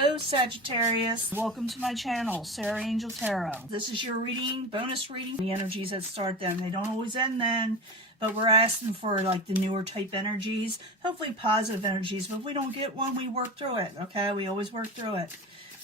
Hello Sagittarius, welcome to my channel, Sarah Angel Tarot. This is your reading, bonus reading. The energies that start then, they don't always end then, but we're asking for like the newer type energies, hopefully positive energies, but if we don't get one, we work through it, okay? We always work through it.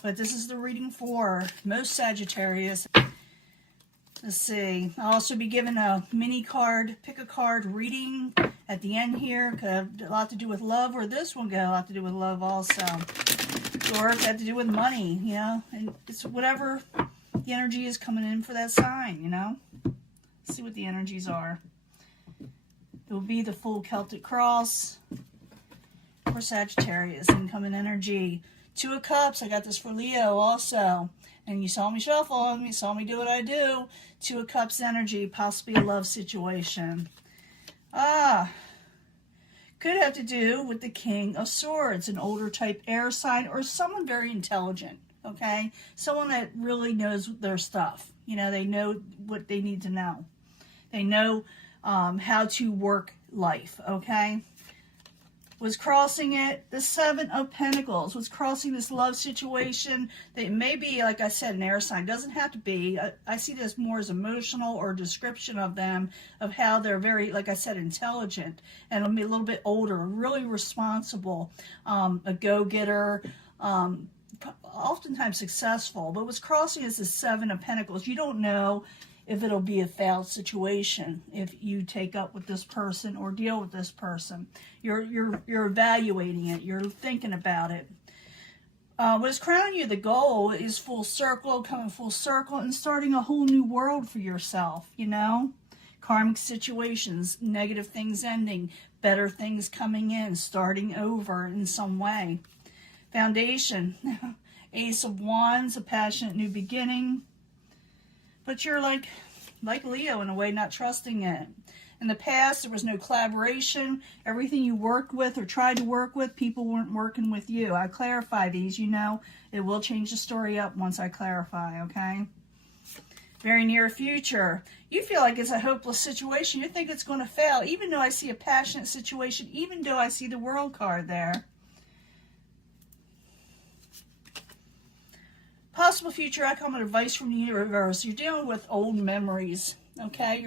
But this is the reading for most Sagittarius. Let's see, I'll also be giving a mini card, pick a card reading at the end here. Could have a lot to do with love, or this one got a lot to do with love also. Or it had to do with money, you know, and it's whatever the energy is coming in for that sign, you know. Let's see what the energies are. It will be the full Celtic cross for Sagittarius, incoming energy. Two of Cups, I got this for Leo also. And you saw me shuffle, and you saw me do what I do. Two of Cups energy, possibly a love situation. Could have to do with the King of Swords, an older type air sign, or someone very intelligent, okay? Someone that really knows their stuff. You know, they know what they need to know. They know how to work life, okay? Was crossing it, the Seven of Pentacles, was crossing this love situation that may be, like I said, an air sign. Doesn't have to be. I see this more as emotional or description of them, of how they're very, like I said, intelligent and a little bit older, really responsible, a go-getter, oftentimes successful. But what's crossing is the Seven of Pentacles. You don't know if it'll be a failed situation if you take up with this person or deal with this person. You're evaluating it. You're thinking about it. What is crowning you, the goal, is full circle, coming full circle, and starting a whole new world for yourself, you know? Karmic situations, negative things ending, better things coming in, starting over in some way. Foundation, Ace of Wands, a passionate new beginning. But you're like Leo in a way, not trusting it. In the past, there was no collaboration. Everything you worked with or tried to work with, people weren't working with you. I clarify these, you know. It will change the story up once I clarify, okay? Very near future. You feel like it's a hopeless situation. You think it's going to fail, even though I see a passionate situation, even though I see the World card there. Possible future outcome and advice from the universe. You're dealing with old memories, okay?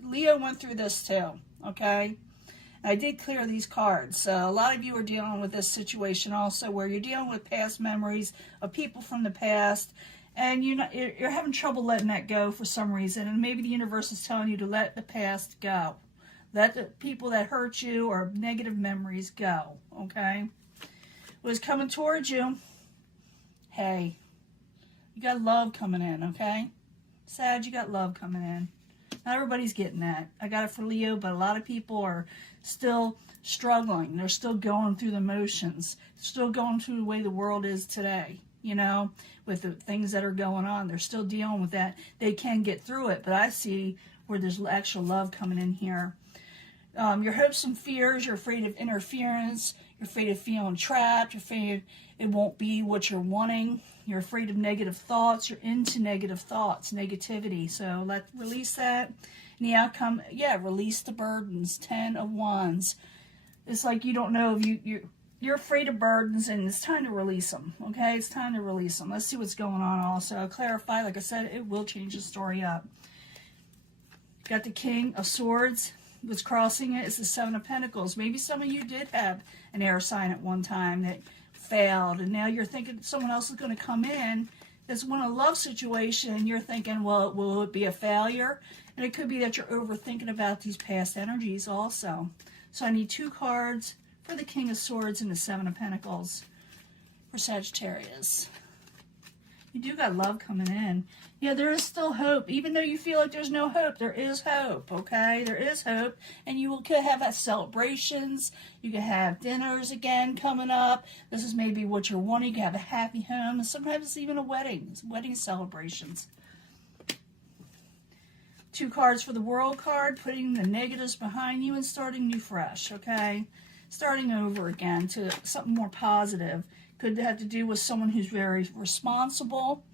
Leo went through this too, okay? I did clear these cards. So a lot of you are dealing with this situation also, where you're dealing with past memories of people from the past, and you're having trouble letting that go for some reason, and maybe the universe is telling you to let the past go. Let the people that hurt you or negative memories go, okay? What's coming towards you, hey, you got love coming in, okay? Sag, you got love coming in. Not everybody's getting that. I got it for Leo, but a lot of people are still struggling. They're still going through the motions. Still going through the way the world is today, you know, with the things that are going on. They're still dealing with that. They can get through it, but I see where there's actual love coming in here. Your hopes and fears, you're afraid of interference. You're afraid of feeling trapped. You're afraid it won't be what you're wanting. You're afraid of negative thoughts. You're into negative thoughts, negativity. So release that. And the outcome, yeah, release the burdens. 10 of Wands. It's like you don't know if you're afraid of burdens, and it's time to release them. Okay, it's time to release them. Let's see what's going on. Also, I'll clarify. Like I said, it will change the story up. Got the King of Swords. What's crossing it is the Seven of Pentacles. Maybe some of you did have an air sign at one time that failed, and now you're thinking someone else is going to come in that's in a love situation, and you're thinking, well, will it be a failure? And it could be that you're overthinking about these past energies also. So I need two cards for the King of Swords and the Seven of Pentacles for Sagittarius. You do got love coming in. Yeah, there is still hope. Even though you feel like there's no hope, there is hope, okay? There is hope. And you could have celebrations. You could have dinners again coming up. This is maybe what you're wanting. You can have a happy home. And sometimes it's even a wedding. It's wedding celebrations. Two cards for the World card. Putting the negatives behind you and starting new fresh, okay? Starting over again to something more positive. Could have to do with someone who's very responsible.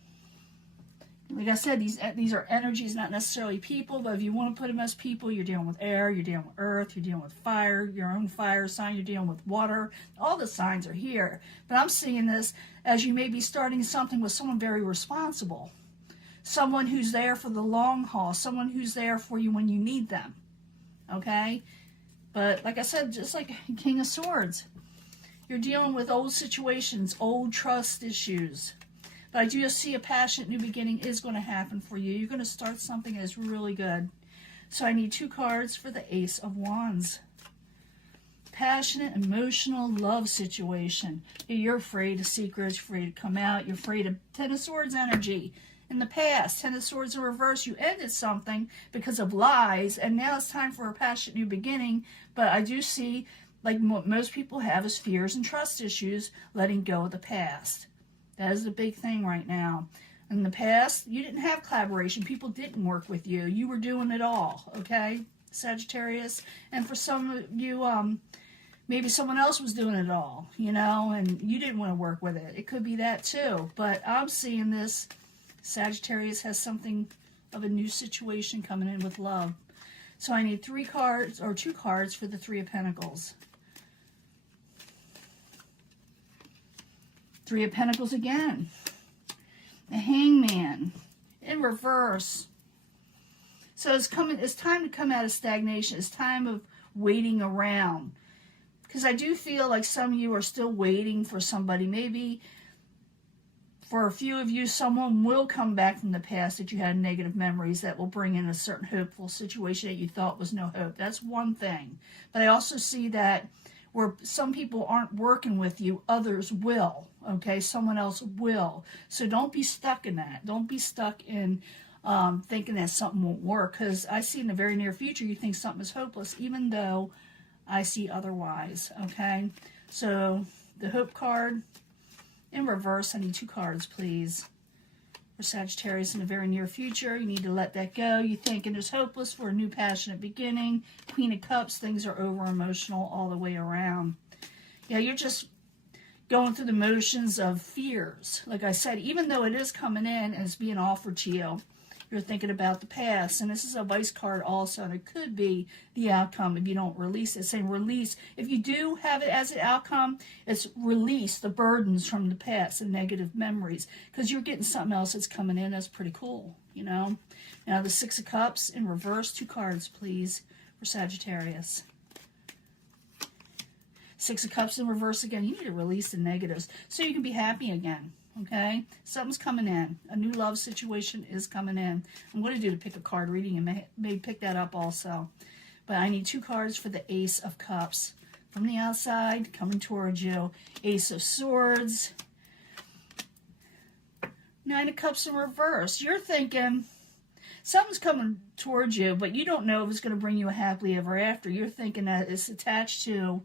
Like I said, these are energies, not necessarily people, but if you want to put them as people, you're dealing with air, you're dealing with earth, you're dealing with fire, your own fire sign, you're dealing with water. All the signs are here. But I'm seeing this as you may be starting something with someone very responsible. Someone who's there for the long haul, someone who's there for you when you need them. Okay? But like I said, just like King of Swords, you're dealing with old situations, old trust issues. But I do just see a passionate new beginning is going to happen for you. You're going to start something that's really good. So I need 2 cards for the Ace of Wands. Passionate, emotional love situation. You're afraid of secrets, afraid to come out. You're afraid of Ten of Swords energy. In the past, Ten of Swords in reverse, you ended something because of lies, and now it's time for a passionate new beginning. But I do see, like what most people have, is fears and trust issues, letting go of the past. That is the big thing right now. In the past, you didn't have collaboration. People didn't work with you. You were doing it all, okay, Sagittarius? And for some of you, maybe someone else was doing it all, you know, and you didn't want to work with it. It could be that too. But I'm seeing this. Sagittarius has something of a new situation coming in with love. So I need 3 cards, or 2 cards for the Three of Pentacles. 3 of Pentacles again. The Hangman in reverse. So it's time to come out of stagnation. It's time of waiting around. Because I do feel like some of you are still waiting for somebody. Maybe for a few of you, someone will come back from the past that you had negative memories that will bring in a certain hopeful situation that you thought was no hope. That's one thing. But I also see that where some people aren't working with you, others will, okay? Someone else will. So don't be stuck in that. Don't be stuck in thinking that something won't work, because I see in the very near future you think something is hopeless, even though I see otherwise, okay? So the Hope card in reverse, I need 2 cards, please. For Sagittarius in the very near future, you need to let that go. You're thinking it's hopeless for a new passionate beginning. Queen of Cups, things are over emotional all the way around. Yeah, you're just going through the motions of fears. Like I said, even though it is coming in and it's being offered to you, you're thinking about the past. And this is a Vice card also, and it could be the outcome if you don't release it. It's saying release. If you do have it as an outcome, it's release the burdens from the past and negative memories, because you're getting something else that's coming in that's pretty cool, you know. Now the 6 of Cups in reverse, 2 cards, please, for Sagittarius. 6 of Cups in reverse again. You need to release the negatives so you can be happy again. Okay, something's coming in. A new love situation is coming in. I'm going to do the pick a card reading and may pick that up also. But I need 2 cards for the Ace of Cups. From the outside, coming towards you. Ace of Swords. 9 of Cups in reverse. You're thinking something's coming towards you, but you don't know if it's going to bring you a happily ever after. You're thinking that it's attached to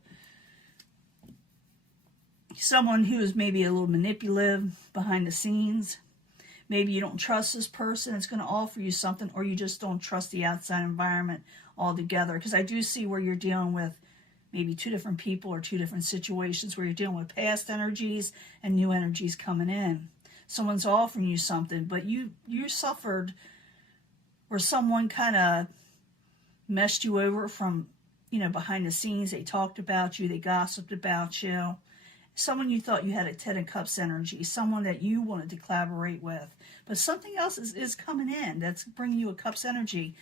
someone who is maybe a little manipulative behind the scenes. Maybe you don't trust this person. It's going to offer you something, or you just don't trust the outside environment altogether. Because I do see where you're dealing with maybe 2 different people or 2 different situations where you're dealing with past energies and new energies coming in. Someone's offering you something, but you suffered, or someone kind of messed you over from, you know, behind the scenes. They talked about you. They gossiped about you. Someone you thought you had a 10 of Cups energy, someone that you wanted to collaborate with. But something else is coming in that's bringing you a Cups energy.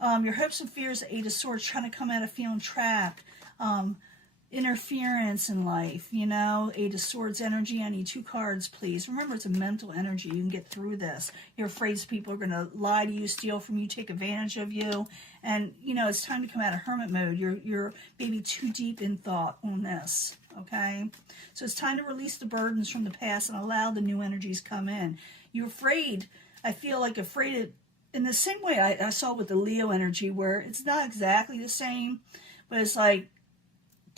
Your hopes and fears, the 8 of Swords, trying to come out of feeling trapped. Interference in life, you know. 8 of Swords energy. I need 2 cards, please. Remember, it's a mental energy. You can get through this. You're afraid people are going to lie to you, steal from you, take advantage of you. And, you know, it's time to come out of hermit mode. You're maybe too deep in thought on this. Okay, so it's time to release the burdens from the past and allow the new energies come in. You're afraid. I feel like afraid in the same way I saw with the Leo energy, where it's not exactly the same, but it's like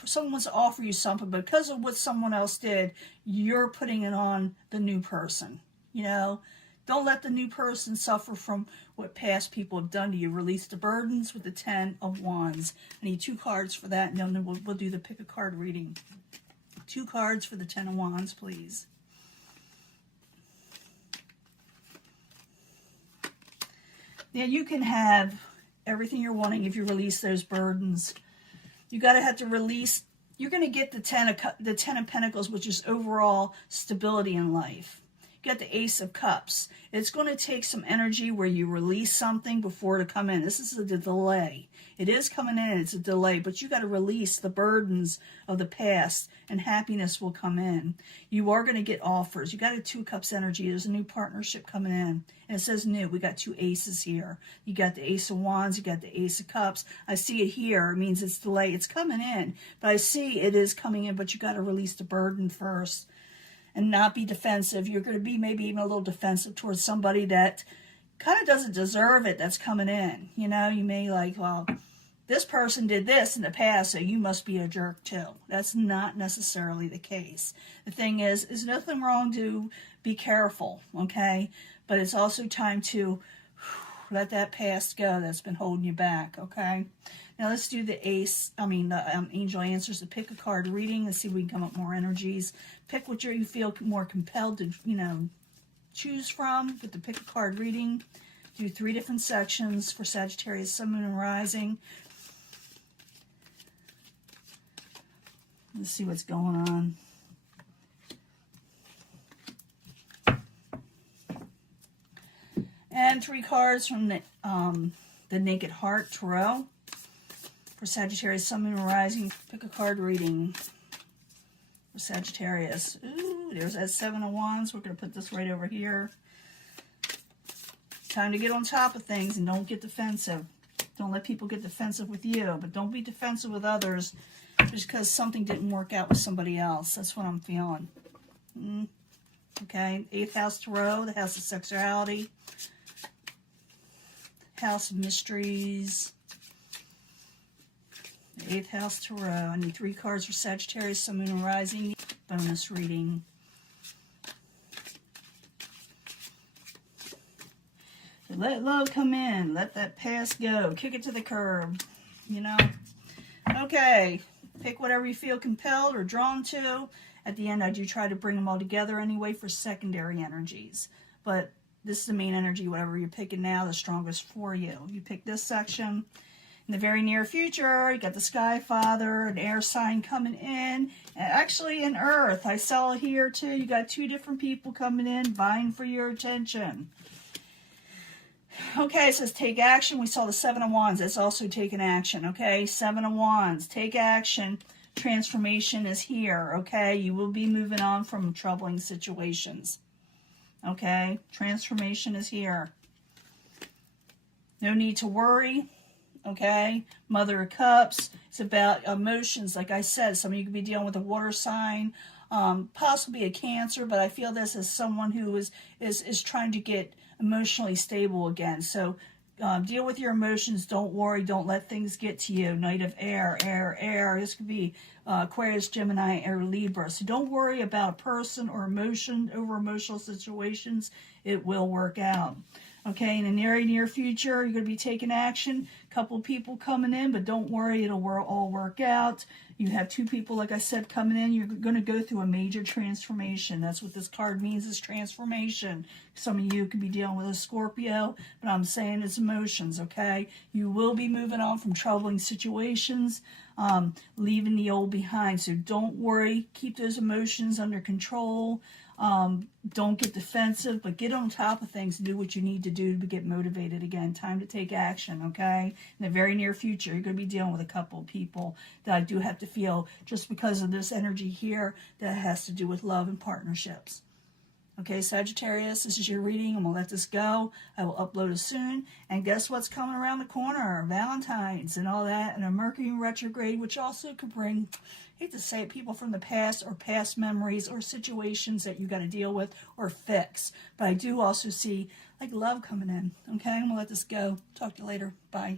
someone wants to offer you something, but because of what someone else did, you're putting it on the new person. You know, don't let the new person suffer from what past people have done to you. Release the burdens with the 10 of Wands. I need 2 cards for that, and then we'll do the pick a card reading. 2 cards for the 10 of Wands, please. Yeah, you can have everything you're wanting if you release those burdens. You got to have to release. You're going to get the Ten of Pentacles, which is overall stability in life. You got the Ace of Cups. It's going to take some energy where you release something before it come in. This is a delay. It is coming in. It's a delay, but you got to release the burdens of the past, and happiness will come in. You are going to get offers. You got a Two of Cups energy. There's a new partnership coming in, and it says new. We got two aces here. You got the Ace of Wands. You got the Ace of Cups. I see it here. It means it's delayed. It's coming in, but I see it is coming in. But you got to release the burden first, and not be defensive. You're going to be maybe even a little defensive towards somebody that kind of doesn't deserve it. That's coming in. You know, you may like, well, this person did this in the past, so you must be a jerk too. That's not necessarily the case. The thing is, there's nothing wrong to be careful, okay? But it's also time to let that past go that's been holding you back, okay? Now let's do the angel answers. To pick a card reading. Let's see if we can come up more energies. Pick what you feel more compelled to, choose from with the pick a card reading. Do 3 different sections for Sagittarius, Sun, Moon, and Rising. Let's see what's going on. And 3 cards from the Naked Heart Tarot for Sagittarius, Sun, Moon, and Rising. Pick a card reading for Sagittarius. Ooh, there's that 7 of Wands. We're going to put this right over here. Time to get on top of things and don't get defensive. Don't let people get defensive with you, but don't be defensive with others just because something didn't work out with somebody else. That's what I'm feeling. Okay, 8th house tarot, the house of sexuality, house of mysteries, the 8th house tarot. I need 3 cards for Sagittarius, Sun, Moon, and Rising. Bonus reading. So let love come in. Let that past go. Kick it to the curb. Okay. Pick whatever you feel compelled or drawn to. At the end, I do try to bring them all together anyway for secondary energies. But this is the main energy, whatever you're picking now, the strongest for you. You pick this section. In the very near future, you got the Sky Father, an air sign coming in, and actually an Earth. I saw it here too. You got 2 different people coming in, vying for your attention. Okay, it says take action. We saw the 7 of Wands. That's also taking action, okay? 7 of Wands. Take action. Transformation is here, okay? You will be moving on from troubling situations, okay? Transformation is here. No need to worry, okay? Mother of Cups. It's about emotions. Like I said, some of you could be dealing with a water sign, possibly a Cancer, but I feel this as someone who is trying to get emotionally stable again. So deal with your emotions. Don't worry. Don't let things get to you. Knight of Air, air. This could be Aquarius, Gemini, or Libra. So don't worry about a person or emotion over emotional situations. It will work out. Okay, in the near future, you're going to be taking action. A couple people coming in, but don't worry, it'll all work out. You have 2 people, like I said, coming in. You're going to go through a major transformation. That's what this card means, is transformation. Some of you could be dealing with a Scorpio, but I'm saying it's emotions, okay? You will be moving on from troubling situations, leaving the old behind. So don't worry. Keep those emotions under control. Don't get defensive, but get on top of things and do what you need to do to get motivated again. Time to take action, okay? In the very near future, you're going to be dealing with a couple of people that I do have to feel, just because of this energy here, that has to do with love and partnerships. Okay, Sagittarius, this is your reading. I'm going to let this go. I will upload it soon. And guess what's coming around the corner? Valentine's and all that, and a Mercury retrograde, which also could bring, I hate to say it, people from the past or past memories or situations that you got to deal with or fix. But I do also see like love coming in. Okay, I'm going to let this go. Talk to you later. Bye.